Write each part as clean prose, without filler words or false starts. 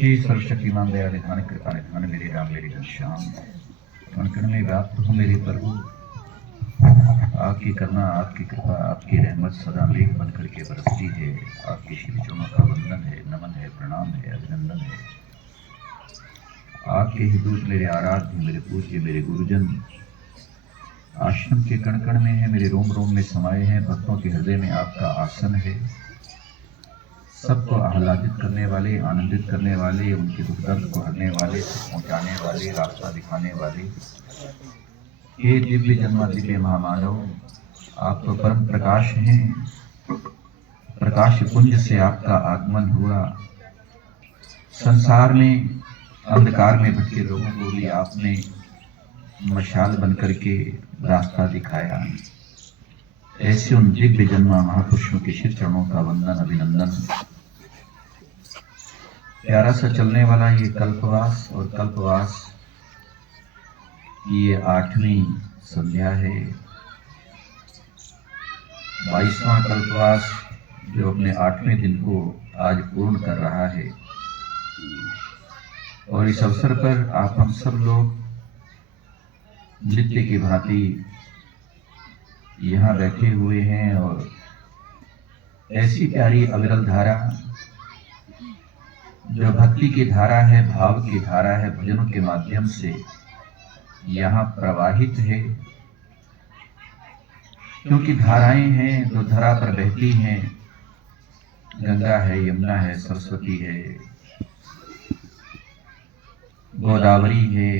हे सर्वशक्तिमान दया निधान कृपा निधान मेरे राम मेरे घनश्याम, कण में व्याप्त हो मेरे प्रभु। आपकी करुणा, आपकी कृपा, आपकी रहमत सदा मेघ बन करके बरसती है। आपके श्री चरणों का वंदन है, नमन है, प्रणाम है, अभिनंदन है। आपके ही दूत मेरे आराध्य, मेरे पूज्य, मेरे गुरुजन आश्रम के कण कण में है, मेरे रोम रोम में समाये हैं। भक्तों के हृदय में आपका आसन है। सबको आह्लादित करने वाले, आनंदित करने वाले, उनके दुख दर्द को हरने वाले, पहुंचाने वाले, रास्ता दिखाने वाले, हे दिव्य जन्मा दिव्य महामानव, आप तो परम प्रकाश हैं। प्रकाश पुंज से आपका आगमन हुआ। संसार में अंधकार में भटके लोगों को भी आपने मशाल बनकर के रास्ता दिखाया। ऐसे उन दिव्य जन्मा महापुरुषों के श्री चरणों का वंदन, अभिनंदन। प्यारा सा चलने वाला ये कल्पवास, और कल्पवास की ये 8वीं संध्या है। 22वां कल्पवास जो अपने 8वें दिन को आज पूर्ण कर रहा है। और इस अवसर पर आप हम सब लोग नित्य की भांति यहाँ बैठे हुए हैं और ऐसी प्यारी अविरल धारा जो भक्ति की धारा है, भाव की धारा है, भजनों के माध्यम से यहाँ प्रवाहित है। क्योंकि धाराएं हैं जो धरा पर बहती हैं, गंगा है, यमुना है, सरस्वती है, गोदावरी है,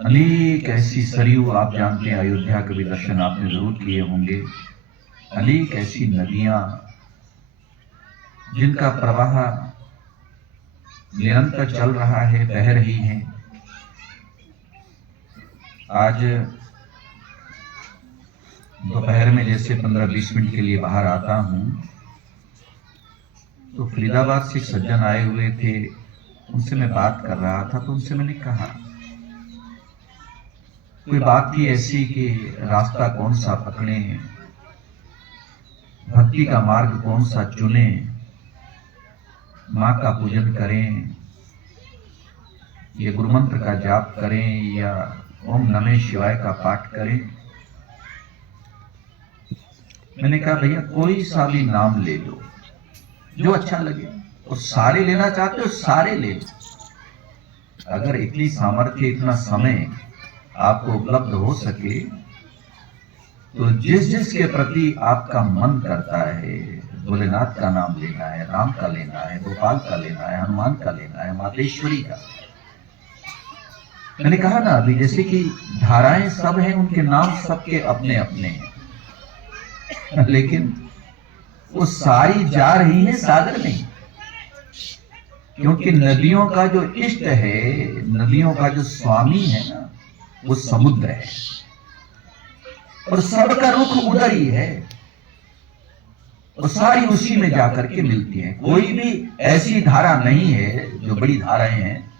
अनेक ऐसी सरयू, आप जानते हैं अयोध्या के भी दर्शन आपने जरूर किए होंगे। अनेक ऐसी नदियां जिनका प्रवाह निरंतर चल रहा है, बह रही हैं। आज दोपहर में जैसे 15-20 मिनट के लिए बाहर आता हूं तो फरीदाबाद से एक सज्जन आए हुए थे, उनसे मैं बात कर रहा था। तो उनसे मैंने कहा, कोई बात थी ऐसी कि रास्ता कौन सा पकड़े, भक्ति का मार्ग कौन सा चुने, माँ का पूजन करें, ये गुरु मंत्र का जाप करें या ओम नमः शिवाय का पाठ करें। मैंने कहा, भैया कोई सा भी नाम ले लो जो अच्छा लगे। और सारे लेना चाहते हो सारे ले लो। अगर इतनी सामर्थ्य, इतना समय आपको उपलब्ध हो सके तो जिस जिस के प्रति आपका मन करता है, भोलेनाथ का नाम लेना है, राम का लेना है, गोपाल का लेना है, हनुमान का लेना है, मातेश्वरी का। मैंने कहा ना अभी, जैसे कि धाराएं सब हैं, उनके नाम सबके अपने अपने हैं, लेकिन वो सारी जा रही है सागर में। क्योंकि नदियों का जो इष्ट है, नदियों का जो स्वामी है ना, वो समुद्र है और सबका रुख उधर ही है और सारी उसी में जाकर के मिलती है। कोई भी ऐसी धारा नहीं है, जो बड़ी धाराएं हैं,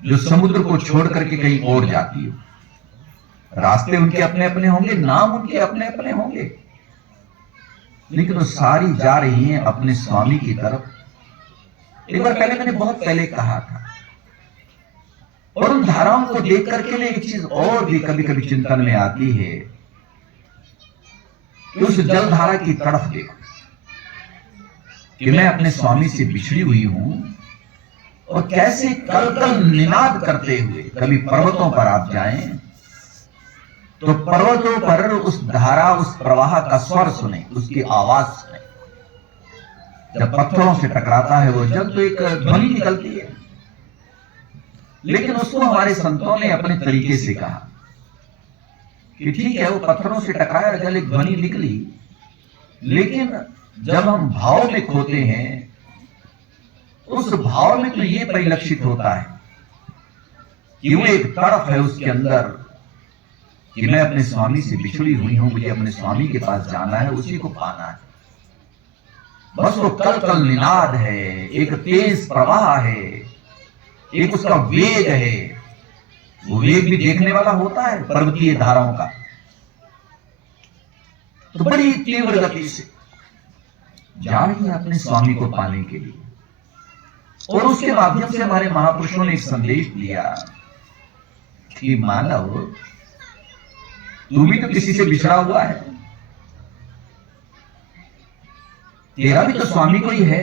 जो समुद्र को छोड़ करके कहीं और जाती हो। रास्ते उनके अपने अपने होंगे, नाम उनके अपने अपने होंगे, लेकिन वो सारी जा रही हैं अपने स्वामी की तरफ। एक बार पहले मैंने बहुत पहले कहा था, और उन धाराओं को देख करके मैं एक चीज और भी कभी कभी चिंतन में आती है कि उस जलधारा की तरफ देखो कि मैं अपने स्वामी से बिछड़ी हुई हूं और कैसे कल कल निनाद करते हुए, कभी पर्वतों पर आप जाएं तो पर्वतों पर उस धारा, उस प्रवाह का स्वर सुने, उसकी आवाज सुने। जब पत्थरों से टकराता है वो जल तो एक ध्वनि निकलती है, लेकिन उसको हमारे संतों ने अपने तरीके से कहा कि ठीक है, वो पत्थरों से टकराया, जल एक ध्वनि निकली, लेकिन जब हम भाव में खोते हैं, उस भाव में तो ये परिलक्षित होता है कि वो एक तड़प है उसके अंदर कि मैं अपने स्वामी से बिछड़ी हुई हूं, मुझे अपने स्वामी के पास जाना है, उसी को पाना है। बस वो कल कल निनाद है, एक तेज प्रवाह है, एक उसका वेग है। वो वेग भी देखने वाला होता है पर्वतीय धाराओं का। तो बड़ी तीव्र गति से जा रही है अपने स्वामी को पाने के लिए। और उसके माध्यम से हमारे महापुरुषों ने एक संदेश दिया कि मानव, तू भी तो किसी से बिछड़ा हुआ है, तेरा भी तो स्वामी कोई है।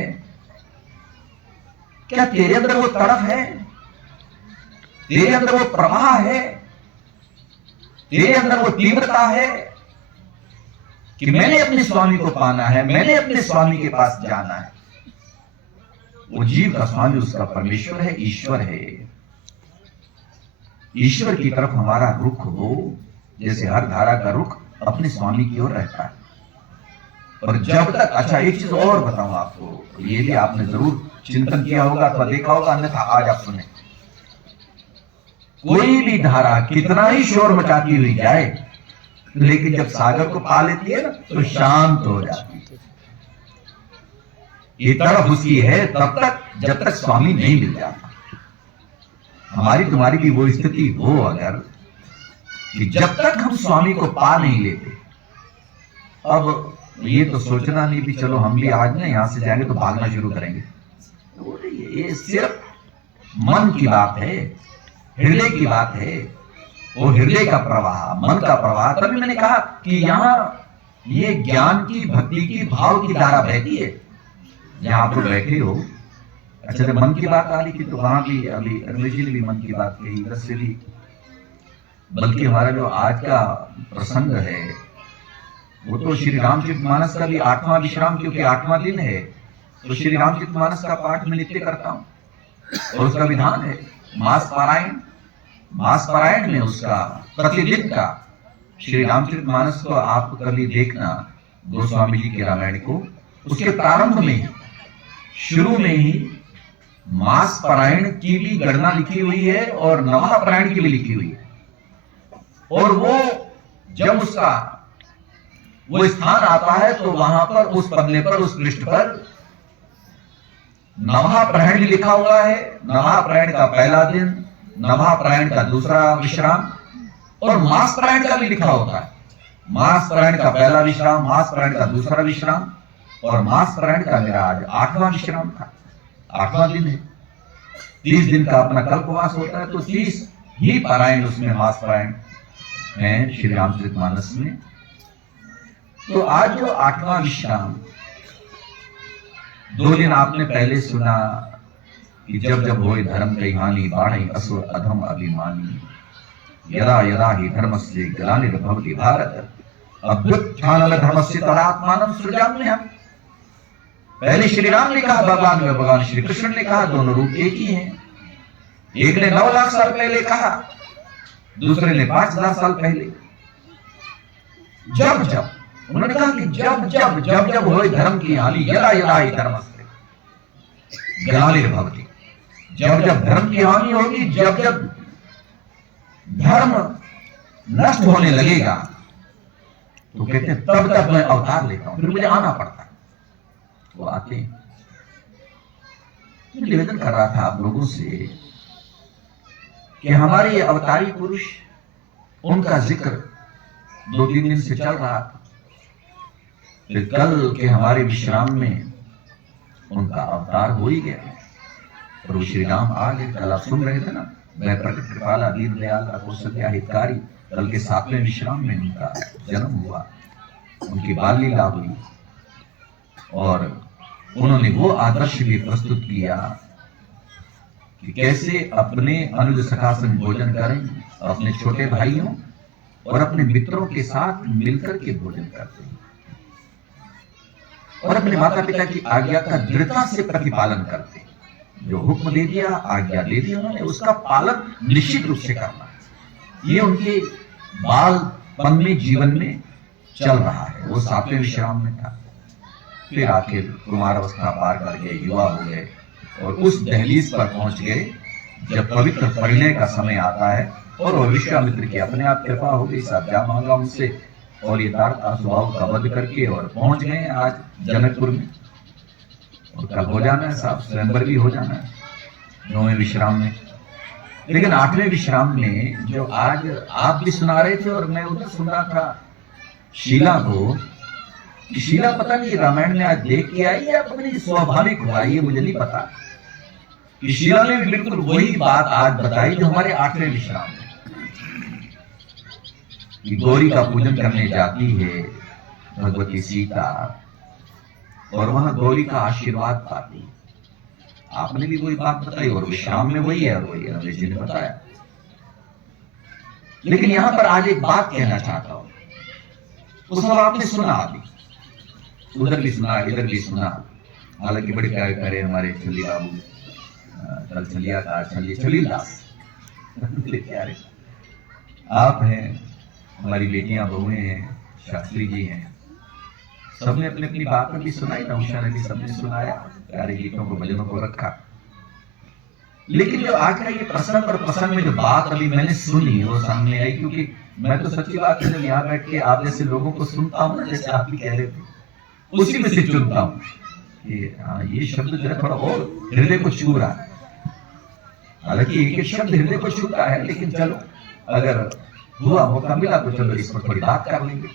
क्या तेरे अंदर वो तड़प है, तेरे अंदर वो प्रवाह है, तेरे अंदर वो तीव्रता है कि मैंने अपने स्वामी को पाना है, मैंने अपने स्वामी के पास जाना है। वो जीव का स्वामी उसका परमेश्वर है, ईश्वर है। ईश्वर की तरफ हमारा रुख हो, जैसे हर धारा का रुख अपने स्वामी की ओर रहता है। और जब तक, अच्छा एक चीज और बताऊं आपको, ये भी आपने जरूर चिंतन किया होगा अथवा देखा होगा, अन्यथा आज आप सुने। कोई भी धारा कितना ही शोर मचाती हुई जाए, लेकिन जब सागर को पा लेती है ना तो शांत हो जाती है। ये तरफ उसकी है तब तक जब तक स्वामी नहीं मिल जाता। हमारी तुम्हारी भी वो स्थिति हो अगर, कि जब तक हम स्वामी को पा नहीं लेते, अब ये तो सोचना नहीं भी चलो हम भी आज ना यहां से जाएंगे तो भागना शुरू करेंगे, ये सिर्फ मन की बात है, हृदय की बात है। वो हृदय का प्रवाह, मन का प्रवाह। तभी मैंने कहा कि यहां ये ज्ञान की, भक्ति की, भाव की धारा बहती है। जहां आप लोग बैठे हो, अच्छा जब मन की बात आ रही थी तो वहां भी अभी रमेश जी ने भी मन की बात कही, इधर से भी। बल्कि हमारा जो आज का प्रसंग है वो तो श्री रामचरितमानस का भी 8वां विश्राम, क्योंकि 8वां दिन है, तो श्री रामचरितमानस का पाठ मैं नित्य करता हूं। और उसका विधान है मास पारायण। मास पारायण में उसका प्रतिदिन का श्री रामचरितमानस को आप कभी देखना, गोस्वामी जी के रामायण को, उसके प्रारंभ में ही, शुरू में ही मास पारायण की भी गणना लिखी हुई है और नवहा पारायण की भी लिखी हुई है। और वो जब उसका वो स्थान आता है तो वहां पर उस पन्ने पर, उस पृष्ठ पर नवहा पारायण भी लिखा हुआ है। नवहा पारायण का पहला दिन, नवहा पारायण का दूसरा विश्राम, और मास पारायण का भी लिखा होता है। मास पारायण का पहला विश्राम, मास पारायण का दूसरा विश्राम, और मास पारायण का मेरा आज 8वां विश्राम था। 8वां दिन है, 30 दिन का अपना कल्पवास होता है, तो 30 ही पारायण उसमें मास पारायण है श्री रामचरितमानस में। तो आज जो 8वां विश्राम, 2 दिन आपने पहले सुना कि जब जब होए धर्म कई हानि, बाढ़ई असुर अधम अभिमानी, यदा यदा ही धर्मस्य ग्लानिर्भवति भारत, अभ्युत्थानं धर्मस्य तदात्मानं सृजाम्यहम्। पहले श्री राम ने कहा भगवान में, भगवान श्री कृष्ण ने कहा, दोनों रूप एक ही हैं। एक ने 9 लाख साल पहले कहा, दूसरे ने 5000 साल पहले। जब जब उन्होंने कहा कि जब जब जब जब होए धर्म की हानि, यदा यदा ही धर्मस्य ग्लानिर्भवति, जब जब धर्म की हानि होगी, जब जब धर्म नष्ट होने लगेगा, तो कहते हैं तब तक मैं अवतार लेता हूं, फिर मुझे आना पड़ता है। वो आते हैं। मैं निवेदन कर रहा था आप लोगों से कि हमारे ये अवतारी पुरुष, उनका जिक्र 2-3 दिन से चल रहा था। फिर कल के हमारे विश्राम में उनका अवतार हो ही गया, और वो श्री राम आ गए। कल आप सुन रहे थे ना, मैं प्रकट कृपाला दीन दयाल कौशल्या हितकारी। कल के 7वें विश्राम में उनका जन्म हुआ, उनकी बाल लीला हुई, और उन्होंने वो आदर्श भी प्रस्तुत किया कि कैसे अपने अनुज सखा संग भोजन करें, अपने छोटे भाइयों और अपने मित्रों के साथ मिलकर के भोजन करते हैं, और अपने माता पिता की आज्ञा का दृढ़ता से प्रतिपालन करते हैं। जो हुक्म दे दिया, आज्ञा दे दी उन्होंने, उसका पालन निश्चित रूप से करना है। ये उनके बालपन में, जीवन में चल रहा है। वो 7वें विश्राम में था, फिर आखिर कुमार अवस्था पार कर गए, युवा हो गए, और उस दहलीज पर पहुंच गए जब पवित्र परिणय का समय आता है। और वो विश्वामित्र की अपने आप कृपा हो गई, साध्या मांगा उनसे, और ये तारका स्वभाव का वध करके और पहुंच गए आज जनकपुर में। और कल हो जाना है साहब, स्वयंवर भी हो जाना है 9वें विश्राम में। लेकिन 8वें विश्राम में जो आज आप भी सुना रहे थे और मैं उधर सुन रहा था शीला को, शीला पता नहीं रामायण में आज देख के आई या पता नहीं स्वाभाविक हुआ, ये मुझे नहीं पता। कि शीला ने बिल्कुल वही बात आज बताई जो हमारे 8वें विश्राम में, कि गौरी का पूजन करने जाती है भगवती सीता और वहां गौरी का आशीर्वाद पाती। आपने भी वही बात बताई और विश्राम में वही है, और वही रमेश जी ने बताया। लेकिन यहां पर आज एक बात कहना चाहता हूं, वो सब आपने सुना, अभी उधर भी सुना इधर भी सुना। हालांकि बड़े प्यारे प्यारे हमारे छली बाबू कल छलिया का छलील दास प्यारे आप हैं, हमारी बेटियां बहुएं हैं, शास्त्री जी हैं, सबने अपनी अपनी बात भी सुनाई ना, उषा ने भी सबने सुनाया, प्यारे गीतों को भजनों को रखा। लेकिन जो आज का ये प्रसंग और प्रसंग में जो बात अभी मैंने सुनी वो सामने आई, क्योंकि मैं तो सच्ची बात है जब यहाँ बैठ के आप जैसे लोगों को सुनता हूँ ना, जैसे आप भी कह रहे थे, उसी में से चुनता हूँ कि हाँ ये शब्द जो है थोड़ा और हृदय को छू रहा है। हालांकि एक एक शब्द हृदय को छूता है, लेकिन चलो अगर हुआ मौका मिला तो चलो इस पर थोड़ी बात कर लेंगे।